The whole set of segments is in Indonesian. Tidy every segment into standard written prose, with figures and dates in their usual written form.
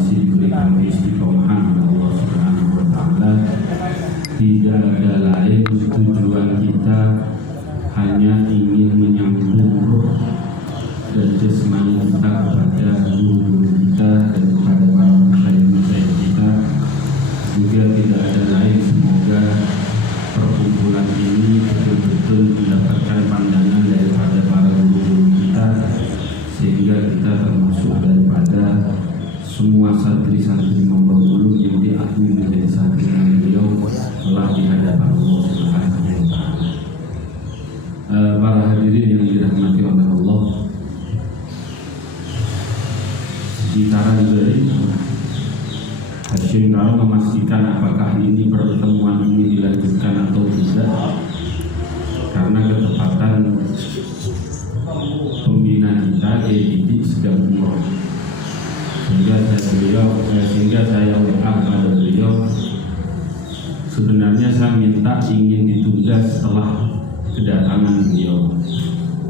masih diberikan istiqomahan oleh Allah Subhanahu wa Ta'ala. Tidak ada lain tujuan kita hanya ingin menyambung roh dan jasmani kita kepada guru kita dan kepada para masyayikh kita. Juga tidak ada lain, semoga perkumpulan ini betul-betul mendapatkan pandangan daripada para guru kita, sehingga kita termasuk daripada semua santri-santri Mampu Ulum yang diakui menjadi santri beliau telah di hadapan Allah Subhanahu wa Ta'ala. Para hadirin yang dirahmati oleh Allah, bicara dari Hashim Karo memastikan apakah ini pertemuan ini dilanjutkan atau tidak, karena ketepatan pembina kita Kiai sedang umroh, sehingga saya WA kepada beliau. Sebenarnya saya minta ingin ditunda setelah kedatangan beliau,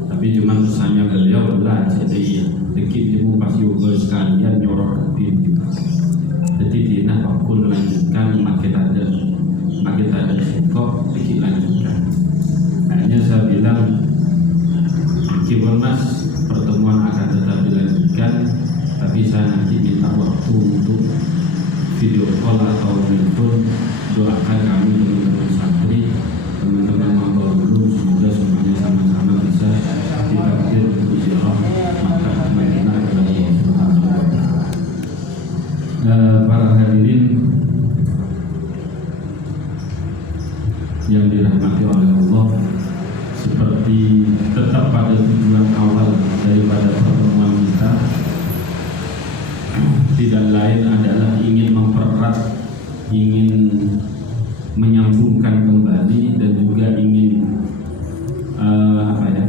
tapi cuma pesannya beliau adalah jadi dikit ibu pas yoga sekalian nyorok ke tim juga. Jadi dia apapun lanjutkan makin ada sikap dikit lanjutkan. Akhirnya saya bilang, meskipun mas pertemuan akan tetap dilanjutkan, tapi saya nanti minta waktu untuk video call atau telepon. Doakan kami teman-teman santri, teman-teman Mampu Ulum, semoga semuanya sama-sama bisa ditakdir untuk ziarah Makkah Madinah kepada Allah Subhanahu wa Ta'ala. Para hadirin yang dirahmati oleh Allah, seperti tetap pada tujuan awal daripada pertemuan kita, tidak lain adalah ingin mempererat, ingin menyambungkan kembali, dan juga ingin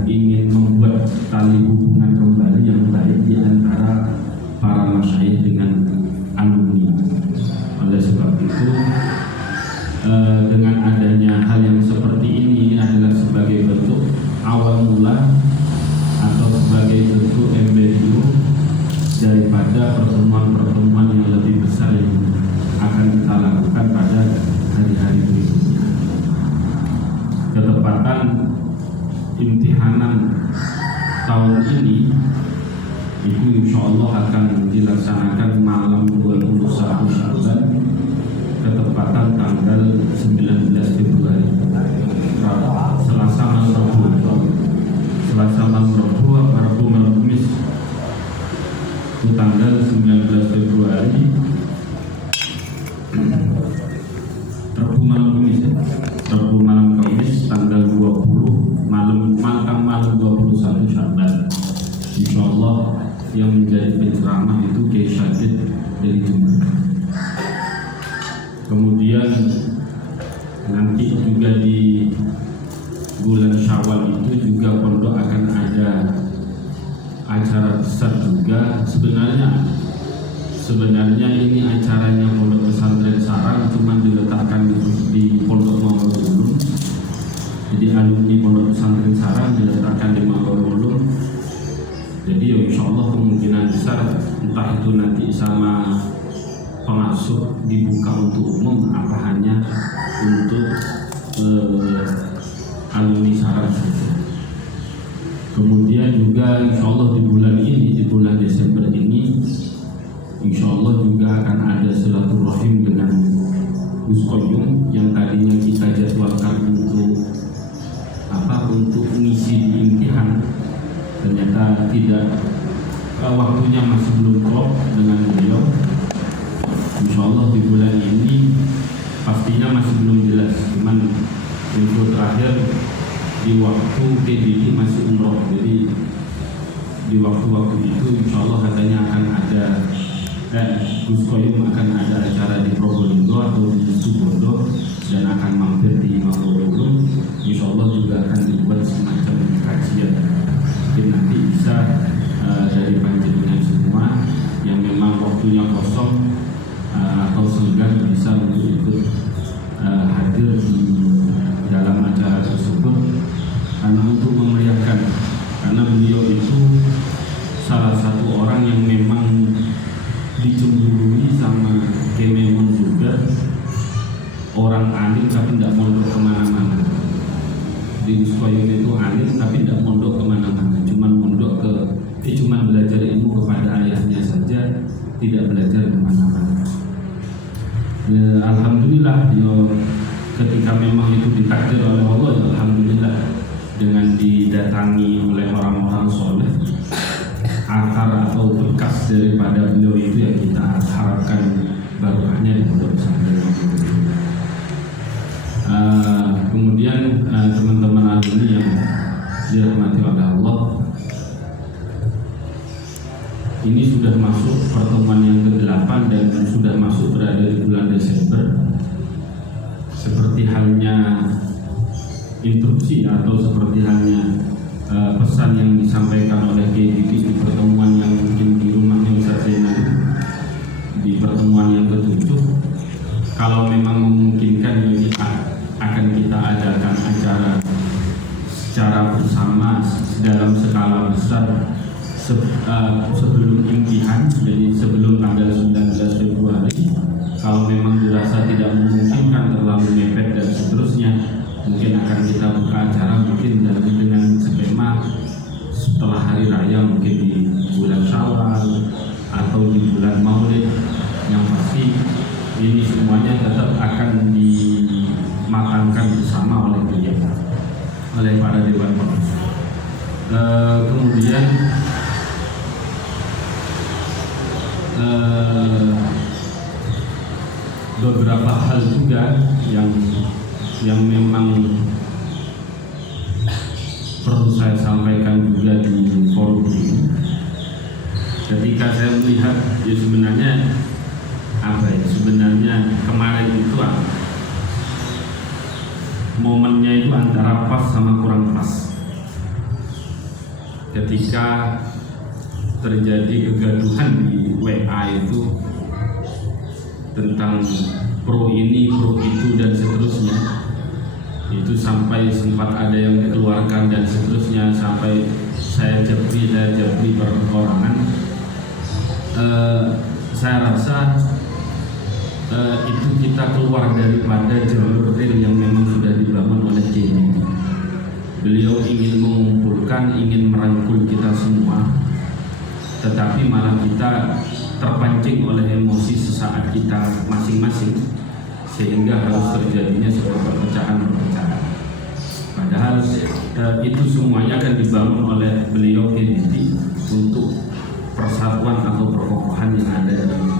ingin membuat tali hubungan kembali yang baik di antara para masyayikh dengan alumni. Oleh sebab itu, dengan adanya hal yang seperti ini adalah sebagai bentuk awal mula atau sebagai bentuk embryo daripada pertemuan-pertemuan yang lebih besar yang akan kita lakukan pada hari-hari berikutnya. Ketepatan imtihanan tahun ini itu insya Allah akan dilaksanakan malam 21 Sya'ban, ketepatan tanggal 19 Februari, Selasa malam Rabu malam Kamis, itu tanggal 19 Februari, Rabu malam Kamis tanggal 20 malam 21 Sya'ban. Insyaallah yang menjadi penceramah itu Kiai Syadid dari Jember. Kemudian nanti juga di bulan Syawal itu juga pondok akan ada acara besar juga. Sebenarnya ini acaranya Pondok Pesantren Sarang, cuma diletakkan di Pondok Mampu Ulum. Jadi alumni Pondok Pesantren Sarang diletakkan di Mampu Ulum. Jadi ya insya Allah kemungkinan besar entah itu nanti sama pengasuh dibuka untuk umum, apa hanya untuk alumni Sarang saja. Kemudian juga insya Allah di bulan Desember ini, insya Allah juga akan ada silaturahim dengan Gus Koyum yang tadinya kita jadwalkan untuk mengisi di imtihan, ternyata tidak, waktunya masih belum klop dengan beliau. Insya Allah di bulan ini pastinya masih belum jelas, cuman info terakhir di waktu PBB masih umroh, jadi di waktu-waktu itu insya Allah katanya akan ada Gus Koyum akan ada acara di Probolinggo atau di Subondo dan akan mampir di Mampu Ulum. Insya Allah juga akan dibuat semacam kajian, mungkin nanti bisa dari panjenengan semua yang memang waktunya kosong atau senggang bisa untuk ikut hadir di dalam acara tersebut, karena untuk memeriahkan, karena beliau itu salah satu orang yang memang dicemburui tidak belajar di mana-mana. Alhamdulillah, ketika memang itu ditakdir oleh Allah, ya alhamdulillah, dengan didatangi oleh orang-orang soleh, akar atau bekas daripada beliau itu yang kita harapkan barokahnya di pondok pesantren. Kemudian teman-teman alumni yang dirahmati oleh Allah, ini sudah masuk pertemuan yang ke-8 dan sudah masuk berada di bulan Desember. Seperti halnya instruksi atau seperti halnya pesan yang disampaikan oleh KDP di pertemuan yang mungkin di rumahnya Ustaz Zainal, di pertemuan yang ke-7, kalau memang memungkinkan ini akan kita adakan acara secara bersama dalam skala besar sebelum imtihan, jadi sebelum tanggal 19 Februari. Kalau memang dirasa tidak memungkinkan, terlalu mepet dan seterusnya, mungkin akan kita buka acara mungkin dengan skema setelah hari raya, mungkin di bulan Syawal atau di bulan Maulid. Yang pasti ini semuanya tetap akan dimatangkan bersama oleh beliau, oleh para dewan pengarah. Kemudian beberapa hal juga yang memang perlu saya sampaikan juga di forum ini. Ketika saya melihat, ya sebenarnya sebenarnya kemarin itu momennya itu antara pas sama kurang pas. Ketika terjadi kegaduhan di WA itu tentang pro ini, pro itu dan seterusnya, itu sampai sempat ada yang dikeluarkan dan seterusnya, sampai saya jepri perorangan. Saya rasa itu kita keluar daripada jalur real yang memang sudah dibangun oleh KDP. Beliau ingin mengumpulkan, ingin merangkul kita semua, tetapi malah kita terpancing oleh emosi sesaat kita masing-masing, sehingga harus terjadinya sebuah perpecahan. Padahal itu semuanya akan dibangun oleh beliau KDP untuk persatuan atau perkokohan yang ada di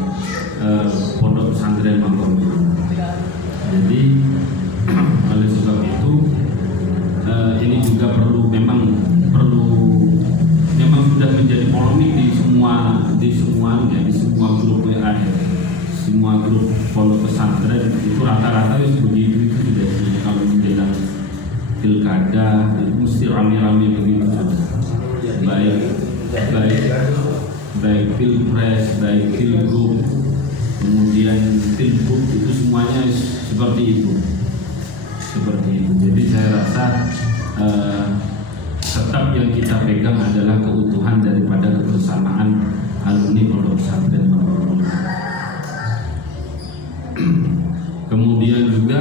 pondok pesantren Mangkon. Jadi oleh sebab itu ini juga memang sudah menjadi polemik di semua grup WA, semua grup pondok pesantren itu rata-rata begitu. Itu sudah kalau menjelang pilkada itu mesti rame-rame begitu, baik pilpres, baik pilgub, kemudian pilgub, itu semuanya seperti itu. Jadi saya rasa tetap yang kita pegang adalah keutuhan daripada kebersamaan alumni pondok pesantren. Kemudian juga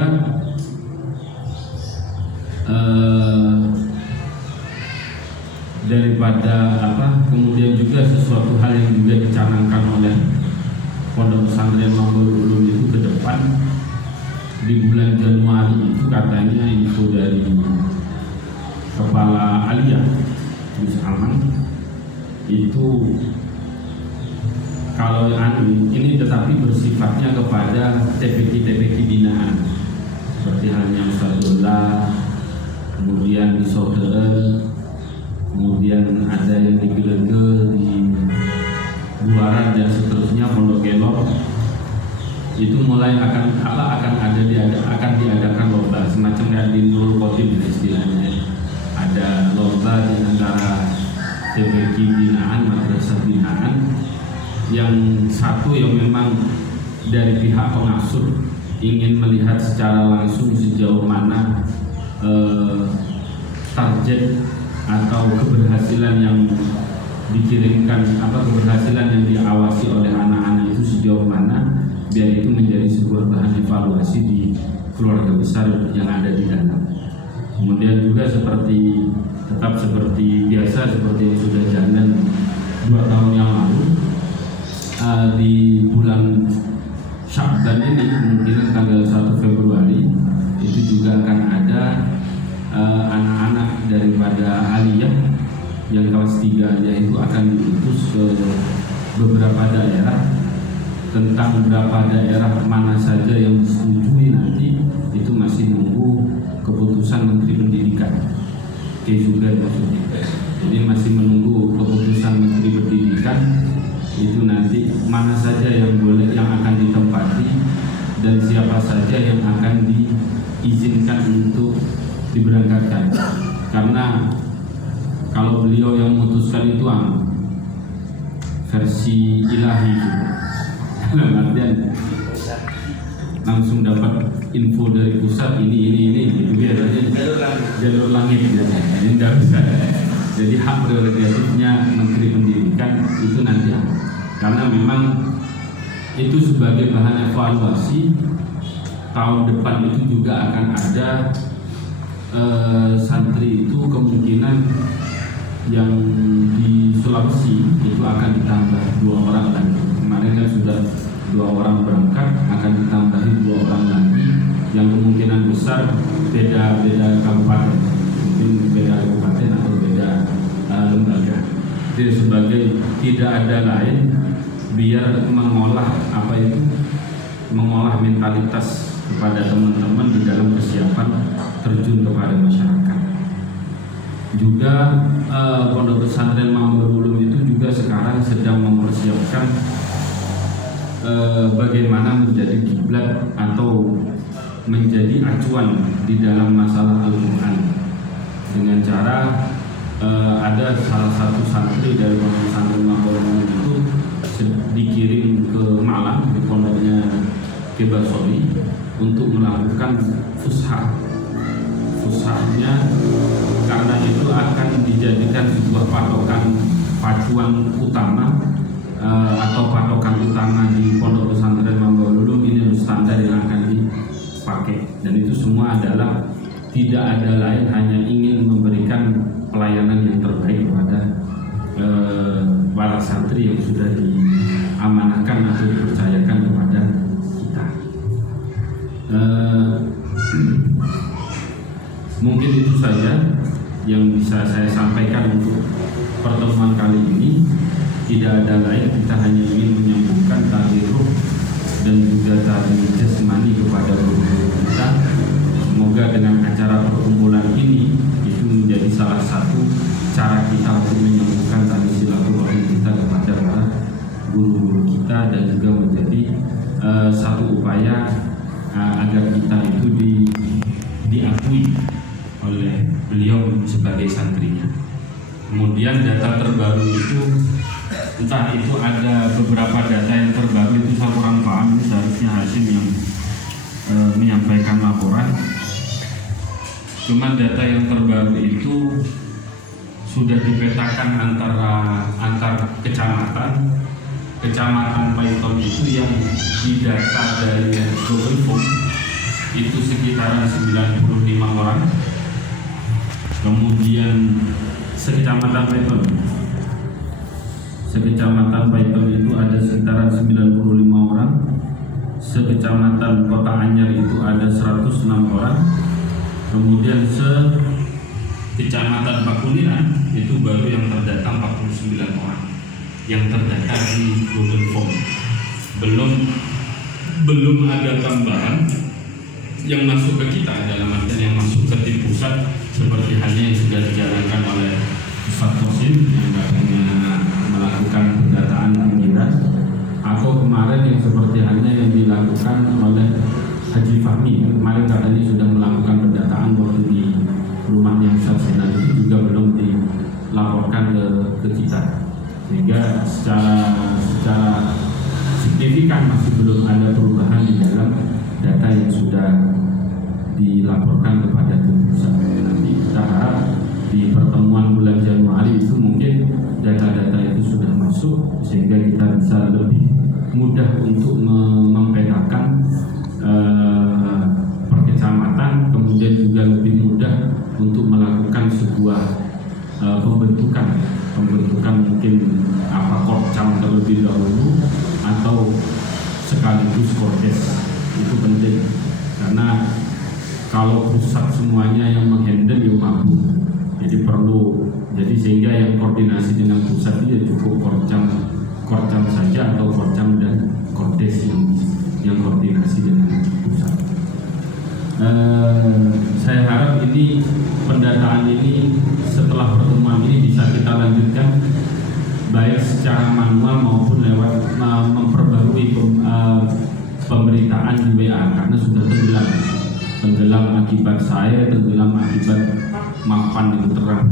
kemudian juga sesuatu hal yang juga dicanangkan oleh pondok pesantren Manggul itu ke depan di bulan Januari itu, katanya info dari Kepala Aliyah Gus Aman itu, kalau ini tetapi bersifatnya kepada TPQ binaan seperti halnya Ustadzullah, kemudian di Sodern, kemudian ada yang di Gelegel, di Buaran dan seterusnya, Pondok Gelor, itu mulai akan diadakan lomba semacam kayak di Nurul Qotib istilahnya. Ada lomba di antara TPQ binaan, madrasah binaan, yang satu yang memang dari pihak pengasuh ingin melihat secara langsung sejauh mana target atau keberhasilan yang dikirimkan, keberhasilan yang diawasi oleh anak-anak itu sejauh mana, biar itu menjadi sebuah bahan evaluasi di keluarga besar yang ada di dalam. Kemudian juga tetap seperti biasa, seperti yang sudah jalan 2 tahun yang lalu, di 3 aja itu akan diutus ke beberapa daerah. Tentang berapa daerah mana saja yang disetujui nanti itu masih nunggu keputusan Menteri Pendidikan, juga maksudnya. Jadi masih menunggu keputusan Menteri Pendidikan itu nanti mana saja yang boleh, yang akan ditempati dan siapa saja yang akan diizinkan untuk diberangkatkan. Karena kalau beliau yang memutuskan itu versi ilahi gitu. Dalam artian langsung dapat info dari pusat ini gitu biasanya jalur langit biasanya. Ini tidak bisa. Jadi hak prerogatifnya Menteri Pendidikan itu nanti karena memang itu sebagai bahan evaluasi tahun depan itu juga akan ada santri itu kemungkinan yang di Sulawesi itu akan ditambah 2 orang lagi. Kemarin kan sudah 2 orang berangkat, akan ditambahi 2 orang lagi yang kemungkinan besar beda kabupaten, mungkin beda kabupaten atau beda lembaga. Jadi sebagai tidak ada lain biar mengolah mengolah mentalitas kepada teman-teman di dalam persiapan terjun kepada masyarakat. Juga Pondok Pesantren Mambarul Ulum itu juga sekarang sedang mempersiapkan bagaimana menjadi kiblat atau menjadi acuan di dalam masalah Al-Quran dengan cara ada salah satu santri dari Pondok Pesantren Mambarul Ulum itu dikirim ke Malang di pondoknya Kebasoli untuk melakukan fushahnya, karena itu akan dijadikan sebuah pacuan utama atau patokan utama di Pondok Pesantren Mambarul Ulum. Ini standar yang akan dipakai, dan itu semua adalah tidak ada lain hanya ingin memberikan pelayanan yang terbaik kepada para santri yang sudah diamanahkan atau dipercayakan kepada kita. Mungkin itu saja yang bisa saya sampaikan untuk pertemuan kali ini. Tidak ada lain, kita hanya ingin menyambungkan tali ruh dan juga tali jasmani kepada guru-guru kita. Semoga dengan acara perkumpulan ini itu menjadi salah satu cara kita untuk menyambungkan tali silaturahmi kita kepada para guru-guru kita, dan juga menjadi satu upaya agar kita itu diakui oleh beliau sebagai santrinya. Kemudian data terbaru itu, entah itu ada beberapa data yang terbaru itu saya kurang paham, ini seharusnya Hasim yang menyampaikan laporan. Cuman data yang terbaru itu sudah dipetakan antar kecamatan. Kecamatan Paiton itu yang didata dari Google Form itu sekitaran 95 orang. Kemudian sekecamatan Paiton itu ada sekitaran 95 orang. Sekecamatan Kota Anyar itu ada 106 orang. Kemudian sekecamatan Pakuniran itu baru yang terdata 49 orang yang terdata di Google Form. Belum ada tambahan yang masuk ke kita, dalam artian yang masuk ke tim pusat seperti halnya yang sudah dijalankan oleh Ustaz Kosim yang katanya melakukan pendataan pinggiran, atau kemarin yang seperti halnya yang dilakukan oleh Haji Fahmi kemarin katanya sudah melakukan pendataan waktu di rumahnya Ustaz Sena, itu juga belum dilaporkan ke kita, sehingga secara signifikan masih belum ada perubahan di dalam data yang sudah dilaporkan kepada tim pusat. Nanti kita harap di pertemuan bulan Januari itu mungkin data-data itu sudah masuk, sehingga kita bisa lebih mudah untuk memetakan perkecamatan, kemudian juga lebih mudah untuk melakukan sebuah pembentukan mungkin Korcam terlebih dahulu atau sekaligus Kordes. Itu penting, karena kalau pusat semuanya yang menghandle yang mampu, jadi perlu Jadi sehingga yang koordinasi dengan pusat itu cukup korcam saja atau korcam dan kordes yang koordinasi dengan pusat. Saya harap ini pendataan ini setelah pertemuan ini bisa kita lanjutkan baik secara manual maupun lewat memperbarui pemberitaan di WA karena sudah tenggelam akibat saya, tenggelam akibat mapan itu terang,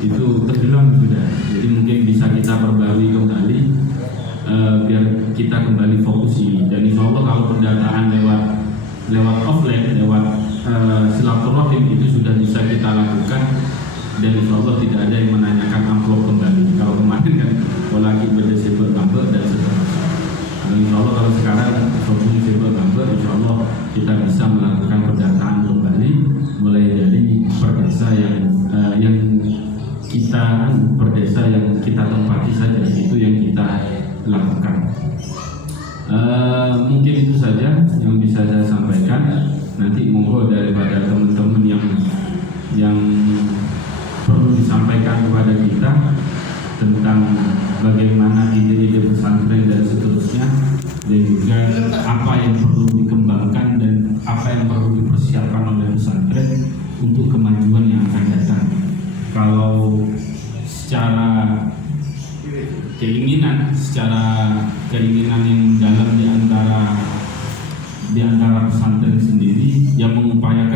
itu tenggelam sudah. Jadi mungkin bisa kita perbarui kembali biar kita kembali fokus ini. Dan insya Allah kalau pendataan lewat offline, lewat silaturahim itu sudah bisa kita lakukan, dan insya Allah tidak ada yang menanyakan amplop kembali. Kalau kemarin kan lagi beda sebel gambar dan seterusnya. Insya Allah kalau sekarang fokus sebel gambar, insya Allah kita bisa melakukan pendataan kembali mulai dari perdesa yang kita tempati saja, itu yang kita lakukan. Mungkin itu saja yang bisa saya sampaikan. Nanti monggo daripada teman-teman yang perlu disampaikan kepada kita tentang bagaimana ide-ide pesantren dan seterusnya, dan juga apa yang perlu dikembangkan dan apa yang perlu dipersiapkan oleh pesantren untuk kemajuan yang akan datang. Kalau secara keinginan yang dalam di antara pesantren sendiri yang mengupayakan